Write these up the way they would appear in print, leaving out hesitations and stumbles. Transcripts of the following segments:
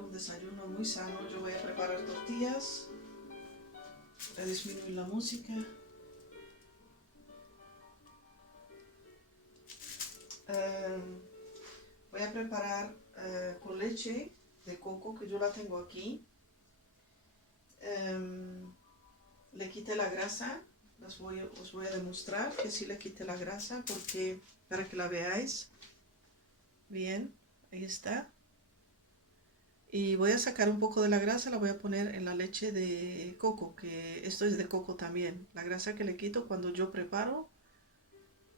un desayuno muy sano. Yo voy a preparar tortillas. Voy a disminuir la música. Voy a preparar con leche de coco, que yo la tengo aquí. Le quité la grasa. Os voy a demostrar que sí le quité la grasa para que la veáis. Bien, ahí está. Y voy a sacar un poco de la grasa, la voy a poner en la leche de coco, que esto es de coco también. La grasa que le quito cuando yo preparo,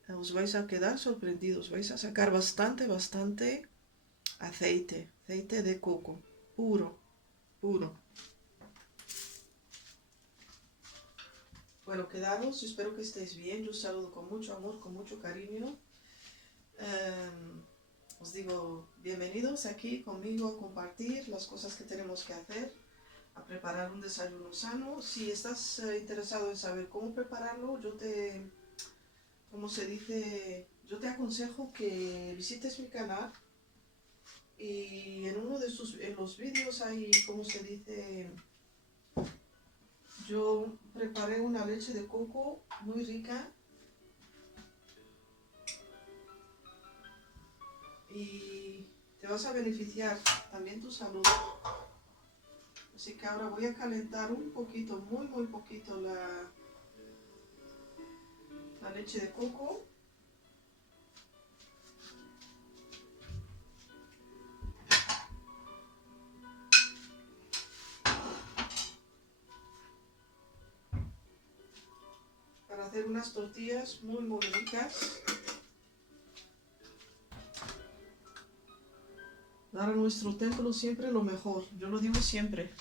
os vais a quedar sorprendidos. Vais a sacar bastante aceite de coco, puro. Bueno, quedaros, espero que estéis bien. Yo os saludo con mucho amor, con mucho cariño. Os digo, bienvenidos aquí conmigo a compartir las cosas que tenemos que hacer, a preparar un desayuno sano. Si estás interesado en saber cómo prepararlo, como se dice, yo te aconsejo que visites mi canal y en uno de los vídeos hay, como se dice, yo preparé una leche de coco muy rica y te vas a beneficiar también tu salud. Así que ahora voy a calentar un poquito, muy poquito la leche de coco. Para hacer unas tortillas muy ricas. Dar a nuestro templo siempre lo mejor. Yo lo digo siempre.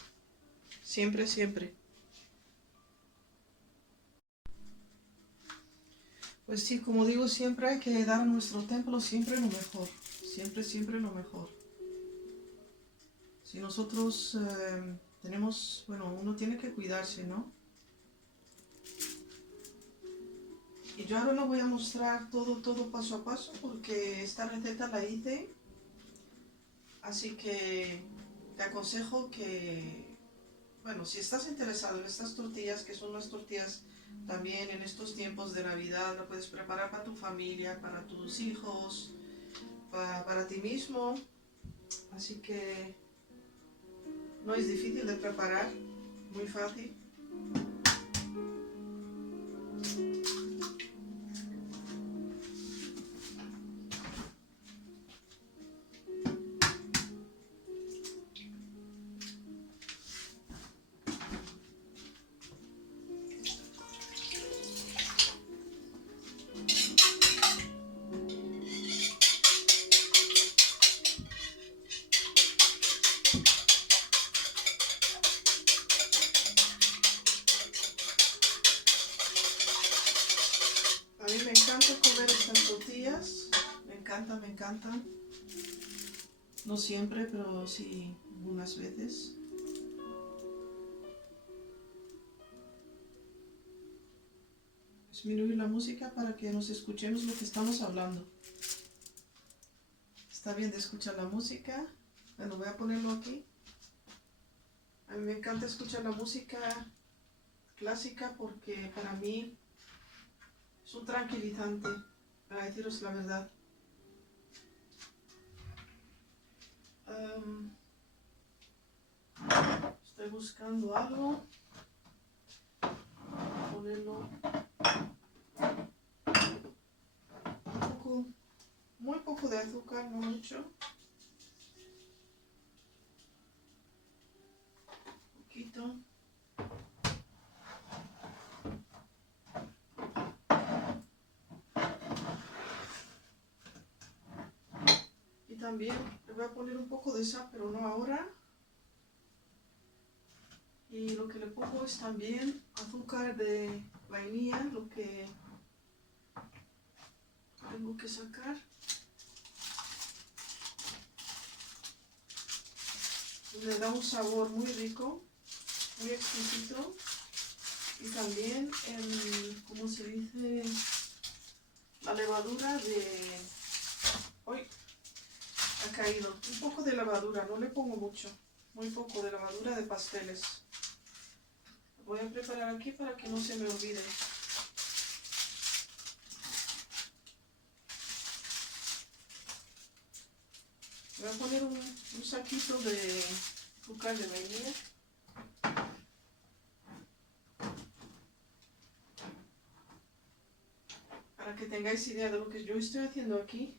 Siempre. Pues sí, como digo, siempre hay que dar a nuestro templo siempre lo mejor. Siempre lo mejor. Si nosotros tenemos, bueno, uno tiene que cuidarse, ¿no? Y yo ahora no voy a mostrar todo paso a paso porque esta receta la hice. Así que te aconsejo que, bueno, si estás interesado en estas tortillas, que son unas tortillas también en estos tiempos de Navidad, la puedes preparar para tu familia, para tus hijos, para ti mismo. Así que no es difícil de preparar, muy fácil. A mí me encanta comer estas tortillas, me encantan. No siempre, pero sí algunas veces. Disminuir la música para que nos escuchemos lo que estamos hablando. ¿Está bien de escuchar la música? Bueno, voy a ponerlo aquí. A mí me encanta escuchar la música clásica porque para mí es un tranquilizante, para deciros la verdad. Estoy buscando algo. Ponerlo muy poco de azúcar, no mucho. Poquito. Y también le voy a poner un poco de sal, pero no ahora. Y lo que le pongo es también azúcar de vainilla, lo que tengo que sacar. Le da un sabor muy rico, muy exquisito. Y también ¿cómo se dice? La levadura ¡Uy! Ha caído. Un poco de levadura, no le pongo mucho. muy poco de levadura de pasteles. Lo voy a preparar aquí para que no se me olvide. Voy a poner un saquito de azúcar de vainilla. Para que tengáis idea de lo que yo estoy haciendo aquí.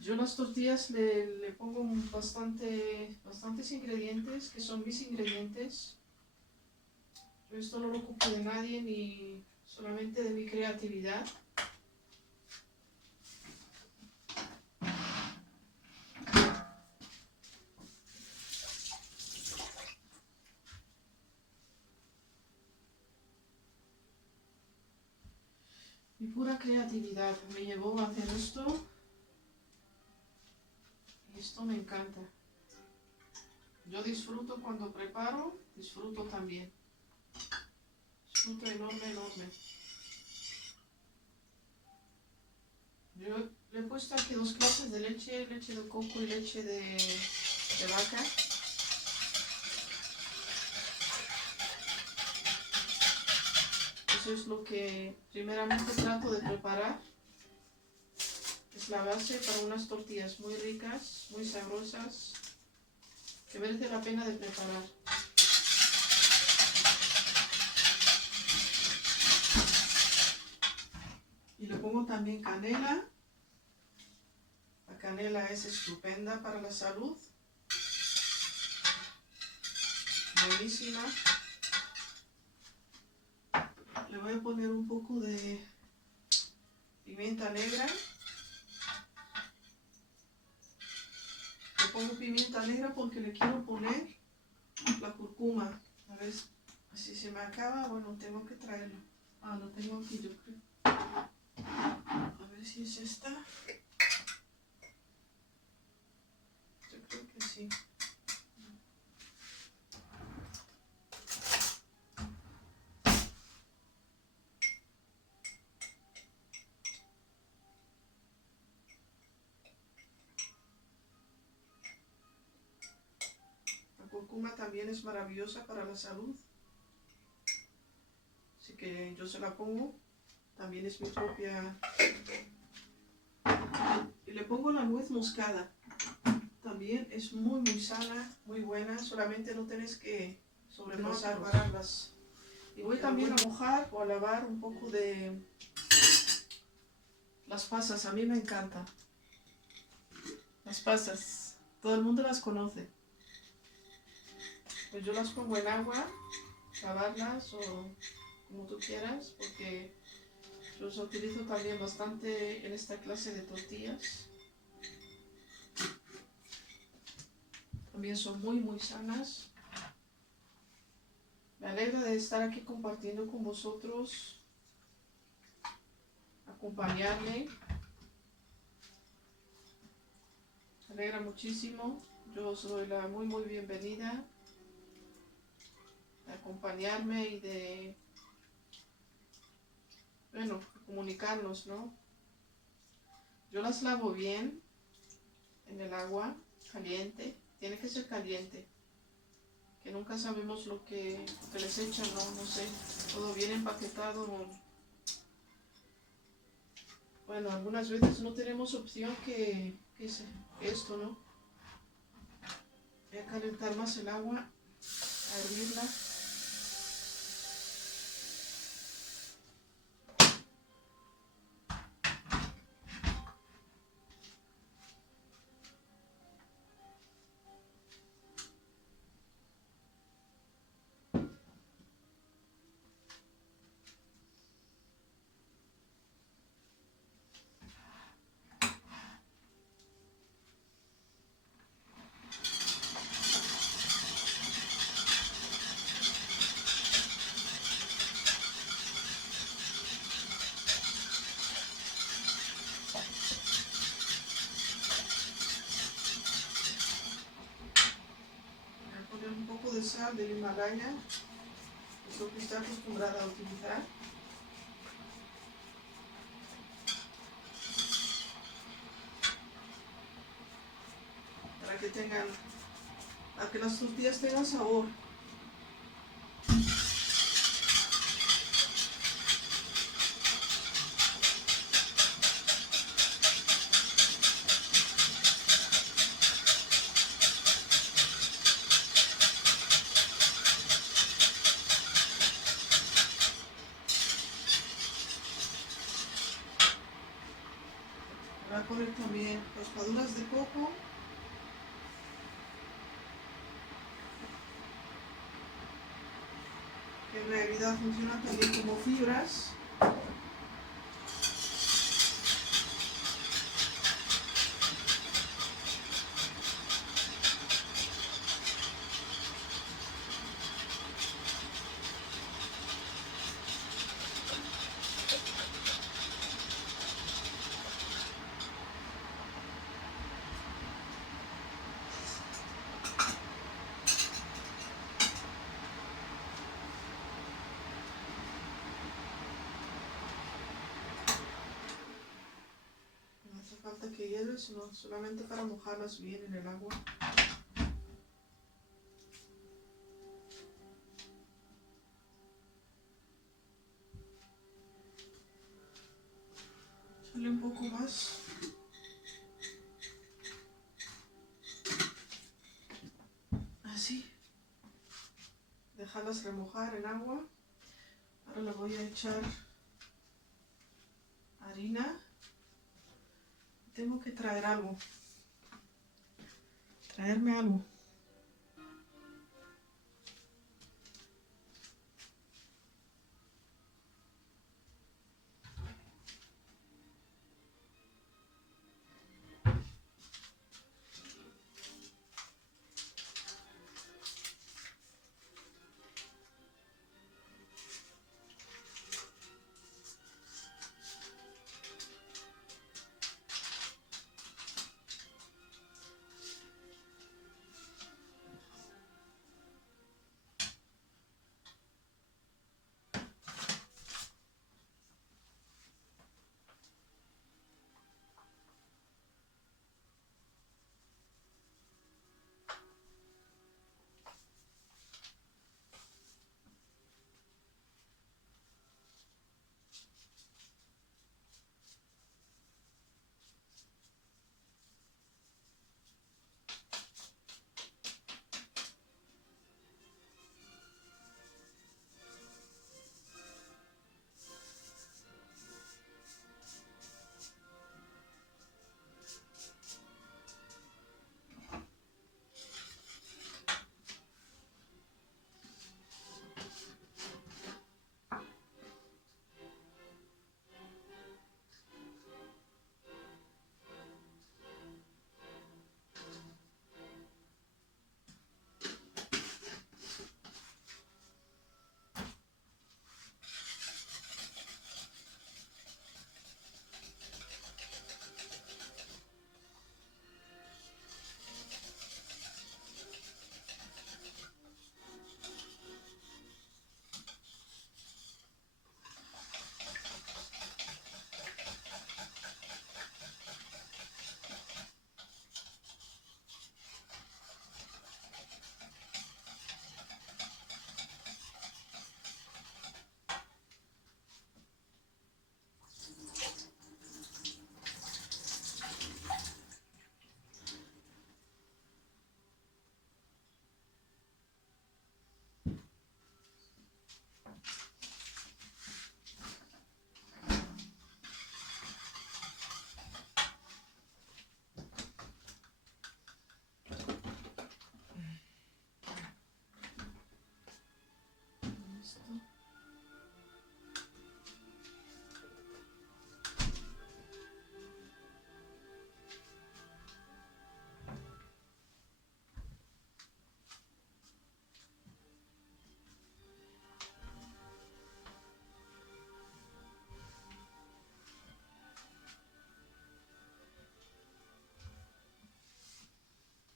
Yo las tortillas le pongo bastantes ingredientes, que son mis ingredientes. Yo esto no lo ocupo de nadie ni solamente de mi creatividad. Mi pura creatividad me llevó a hacer esto. Y esto me encanta. Yo disfruto cuando preparo, disfruto también. Disfruto enorme. Yo le he puesto aquí 2 clases de leche, leche de coco y leche de vaca. Eso es lo que primeramente trato de preparar. Es la base para unas tortillas muy ricas, muy sabrosas, que merece la pena de preparar. Y le pongo también canela. La canela es estupenda para la salud. Buenísima. Le voy a poner un poco de pimienta negra. Le pongo pimienta negra porque le quiero poner la cúrcuma. A ver si se me acaba. Bueno, tengo que traerlo. Ah, lo tengo aquí, yo creo. A ver si es esta. Yo creo que sí. La cúrcuma también es maravillosa para la salud. Así que yo se la pongo. También es mi propia. Y le pongo la nuez moscada. También es muy sana, muy buena. Solamente no tenés que sobrepasar las. Y voy también a mojar o a lavar un poco de las pasas. A mí me encantan. Las pasas. Todo el mundo las conoce. Pues yo las pongo en agua, lavarlas o como tú quieras, porque yo las utilizo también bastante en esta clase de tortillas. También son muy sanas. Me alegra de estar aquí compartiendo con vosotros, acompañarme. Me alegra muchísimo. Yo os doy la muy bienvenida de acompañarme y de, bueno, comunicarnos, ¿no? Yo las lavo bien en el agua caliente. Tiene que ser caliente, que nunca sabemos lo que les echan, no sé, todo bien empaquetado. Bueno, algunas veces no tenemos opción que esto, ¿no? Voy a calentar más el agua, a hervirla. cristal del Himalaya, es lo que estoy acostumbrada a utilizar. Para que tengan, para que las tortillas tengan sabor. Voy a poner también raspaduras de coco. Que en realidad funcionan también como fibras. No hace falta que hierve, sino solamente para mojarlas bien en el agua. Sale un poco más. Así. Dejarlas remojar en agua. Ahora le voy a echar harina. Tengo que traer algo. Traerme algo.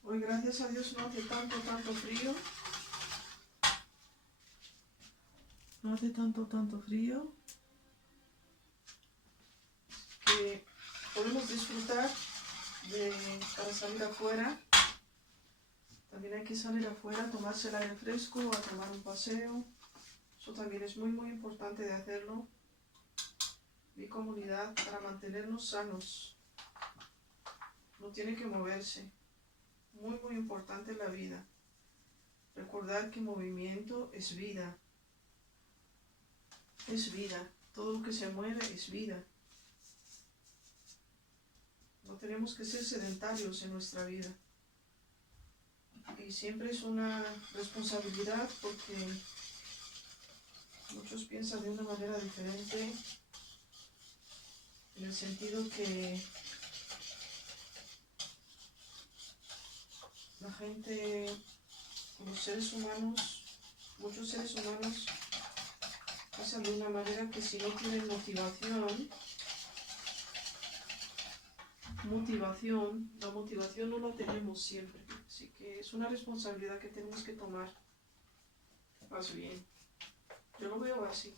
Hoy gracias a Dios no hace tanto frío. no hace tanto frío que podemos disfrutar para salir afuera. También hay que salir afuera, tomarse el aire fresco, a tomar un paseo. Eso también es muy importante de hacerlo. Mi comunidad, para mantenernos sanos, no tiene que moverse. Muy importante en la vida. Recordar que movimiento es vida. Es vida. Todo lo que se mueve es vida. No tenemos que ser sedentarios en nuestra vida. Y siempre es una responsabilidad porque muchos piensan de una manera diferente, en el sentido que la gente, los seres humanos, muchos seres humanos piensan de una manera que si no tienen motivación, la motivación no la tenemos siempre. Así que es una responsabilidad que tenemos que tomar. Más bien, yo lo veo así.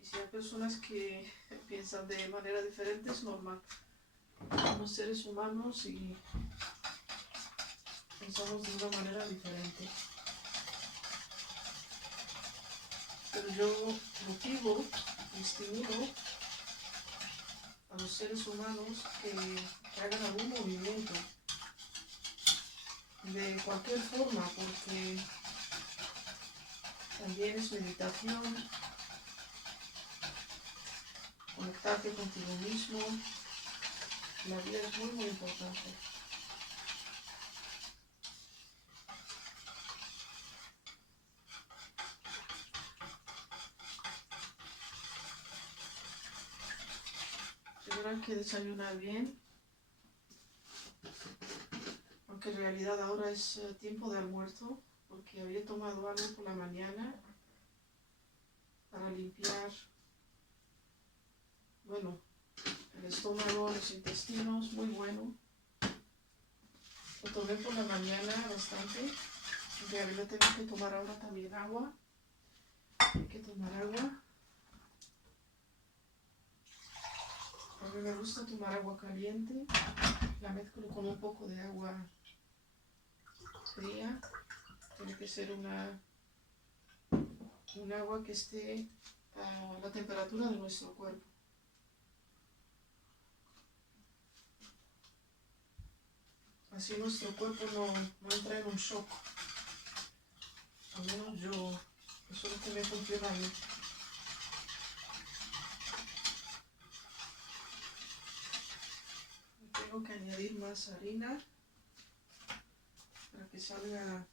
Y si hay personas que piensan de manera diferente, es normal. Somos seres humanos y pensamos de una manera diferente. Pero yo motivo y estimulo a los seres humanos que hagan algún movimiento de cualquier forma, porque también es meditación, conectarte contigo mismo. La vida es muy importante. Tendrán que desayunar bien, aunque en realidad ahora es tiempo de almuerzo, porque había tomado algo por la mañana para limpiar, bueno, el estómago, los intestinos, muy bueno. Lo tomé por la mañana bastante. En realidad tengo que tomar ahora también agua. Hay que tomar agua. A mí me gusta tomar agua caliente. La mezclo con un poco de agua fría. Tiene que ser un agua que esté a la temperatura de nuestro cuerpo. Así nuestro cuerpo no entra en un shock. Al menos yo, eso es lo que me funciona a mí. Tengo que añadir más harina para que salga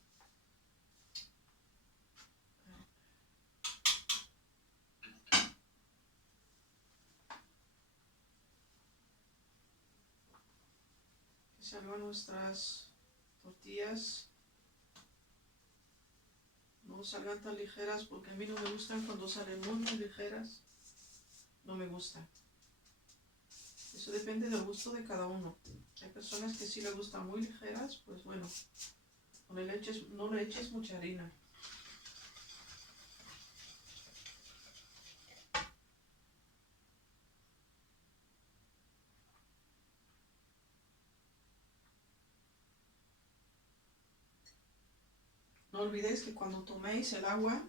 salgan nuestras tortillas, no salgan tan ligeras, porque a mí no me gustan cuando salen muy ligeras, no me gustan. Eso depende del gusto de cada uno. Hay personas que sí les gustan muy ligeras, pues bueno, no le eches mucha harina. No olvidéis que cuando toméis el agua,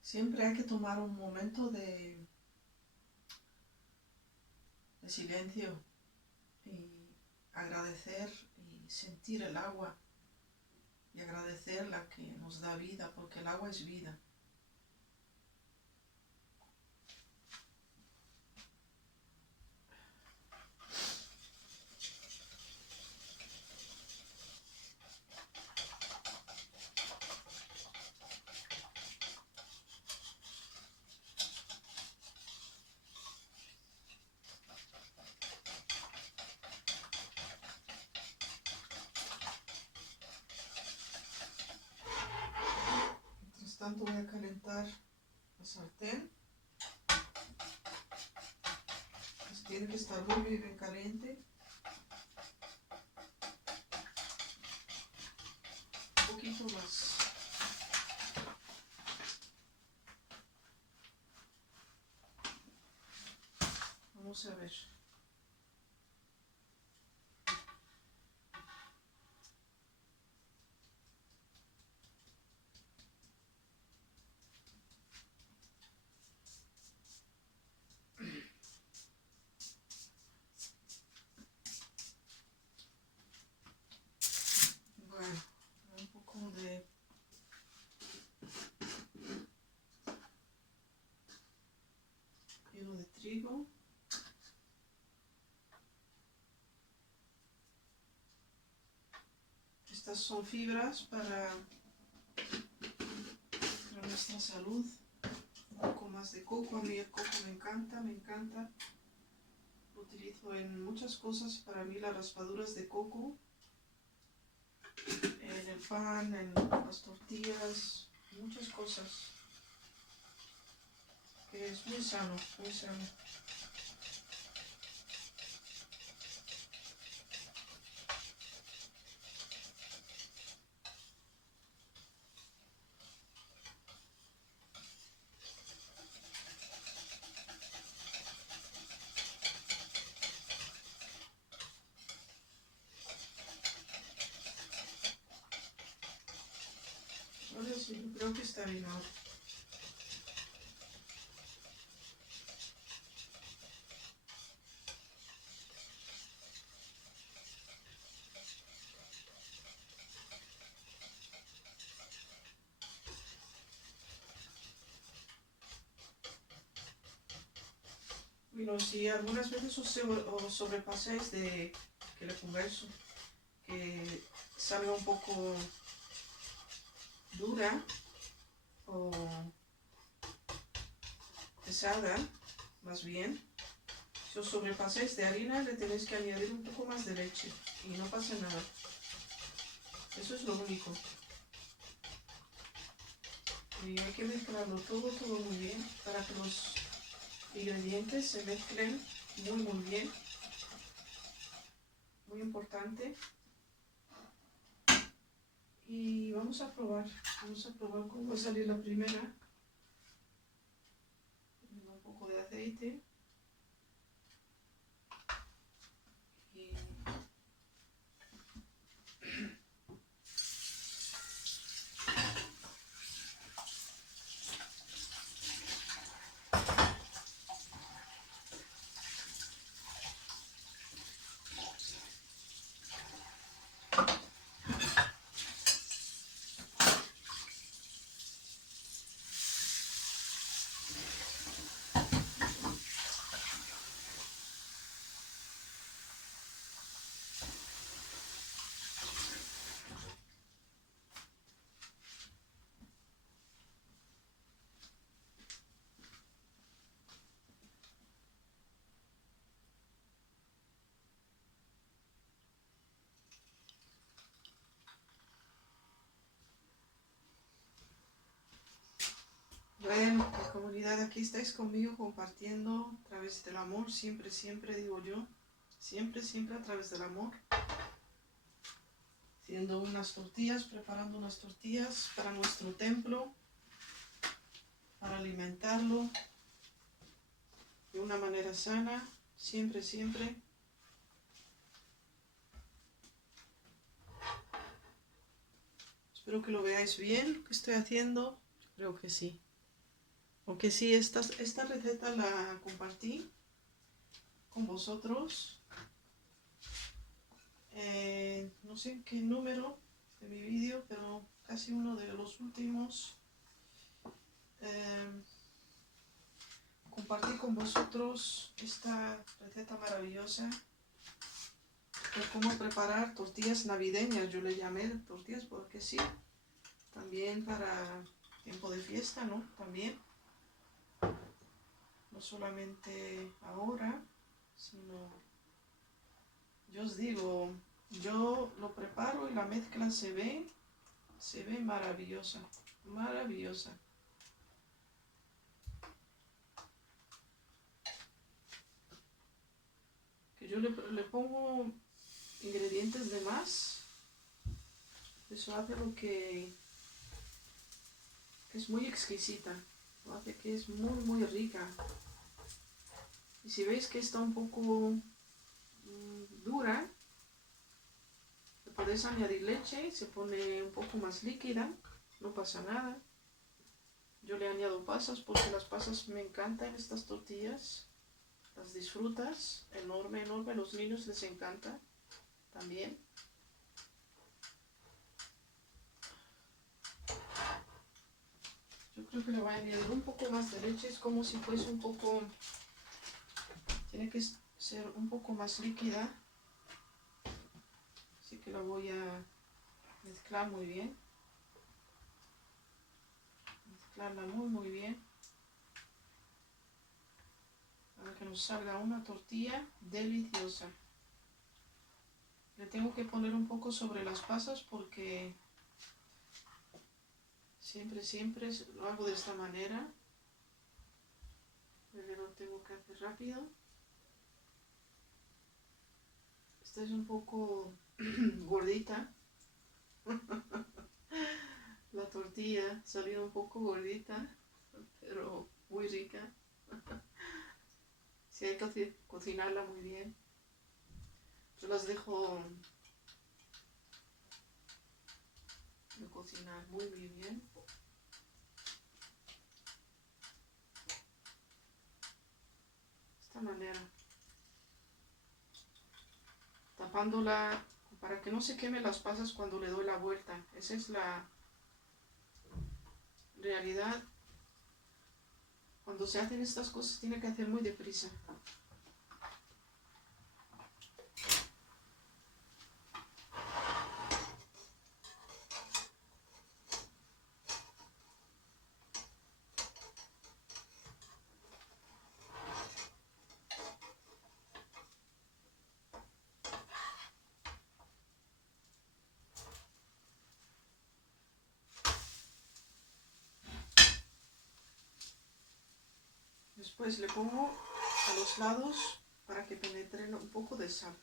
siempre hay que tomar un momento de silencio y agradecer y sentir el agua y agradecer la que nos da vida, porque el agua es vida. Tanto voy a calentar la sartén. Pues tiene que estar muy bien caliente. Un poquito más. vamos a ver. Bueno, un poco de hielo de trigo. Estas son fibras para nuestra salud. Un poco más de coco. A mí el coco me encanta, me encanta. Lo utilizo en muchas cosas. Para mí las raspaduras de coco, en el pan, en las tortillas, muchas cosas. Que es muy sano, muy sano. Ahora sí, yo creo que está bien ahora. Bueno, si algunas veces os sobrepasáis de que le converso, que salga un poco dura o pesada, más bien, si os sobrepasáis de harina, le tenéis que añadir un poco más de leche y no pasa nada. Eso es lo único. Y hay que mezclarlo todo muy bien para que los ingredientes se mezclen muy bien. Muy importante. Y vamos a probar cómo va a salir la primera. Un poco de aceite. Y bueno, la comunidad, aquí estáis conmigo compartiendo a través del amor, siempre digo yo, siempre a través del amor. Haciendo unas tortillas, preparando unas tortillas para nuestro templo, para alimentarlo de una manera sana, siempre. Espero que lo veáis bien, lo que estoy haciendo. Yo creo que sí. Aunque sí, esta receta la compartí con vosotros. No sé en qué número de mi vídeo, pero casi uno de los últimos. Compartí con vosotros esta receta maravillosa de cómo preparar tortillas navideñas. Yo le llamé tortillas porque sí, también para tiempo de fiesta, ¿no? También, no solamente ahora, sino, yo os digo, yo lo preparo y la mezcla se ve maravillosa. Que yo le pongo ingredientes de más, eso hace lo que es muy exquisita, lo hace que es muy rica. Y si veis que está un poco dura, le podéis añadir leche y se pone un poco más líquida, no pasa nada. Yo le añado pasas porque las pasas me encantan, estas tortillas, las disfrutas, enorme, enorme, a los niños les encanta también. Yo creo que le voy a añadir un poco más de leche, es como si fuese un poco, tiene que ser un poco más líquida, así que la voy a mezclar muy bien, mezclarla muy bien, para que nos salga una tortilla deliciosa. Le tengo que poner un poco sobre las pasas porque siempre lo hago de esta manera. Pero lo tengo que hacer rápido. Esta es un poco gordita. La tortilla salió un poco gordita, pero muy rica. Sí, hay que cocinarla muy bien. Yo las dejo de cocinar muy bien. De esta manera. Tapándola para que no se queme las pasas cuando le doy la vuelta. Esa es la realidad. Cuando se hacen estas cosas tiene que hacer muy deprisa. Después le pongo a los lados para que penetre un poco de sal,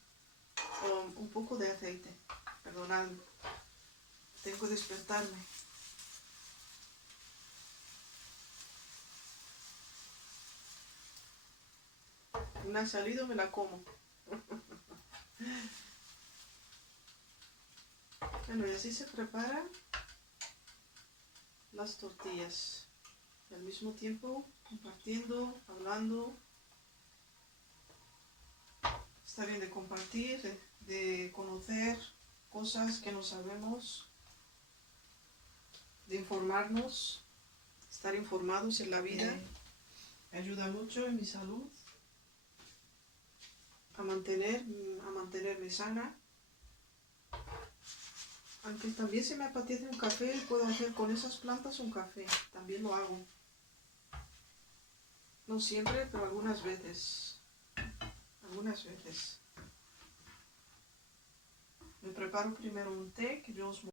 o un poco de aceite. Perdonadme, tengo que despertarme. Una ha salido, me la como. Bueno, y así se preparan las tortillas. Y al mismo tiempo compartiendo, hablando. Está bien de compartir, de conocer cosas que no sabemos, de informarnos, estar informados en la vida. Me ayuda mucho en mi salud, a mantenerme sana. Aunque también se me apetece un café, puedo hacer con esas plantas un café, también lo hago. No siempre, pero algunas veces. Me preparo primero un té que yo os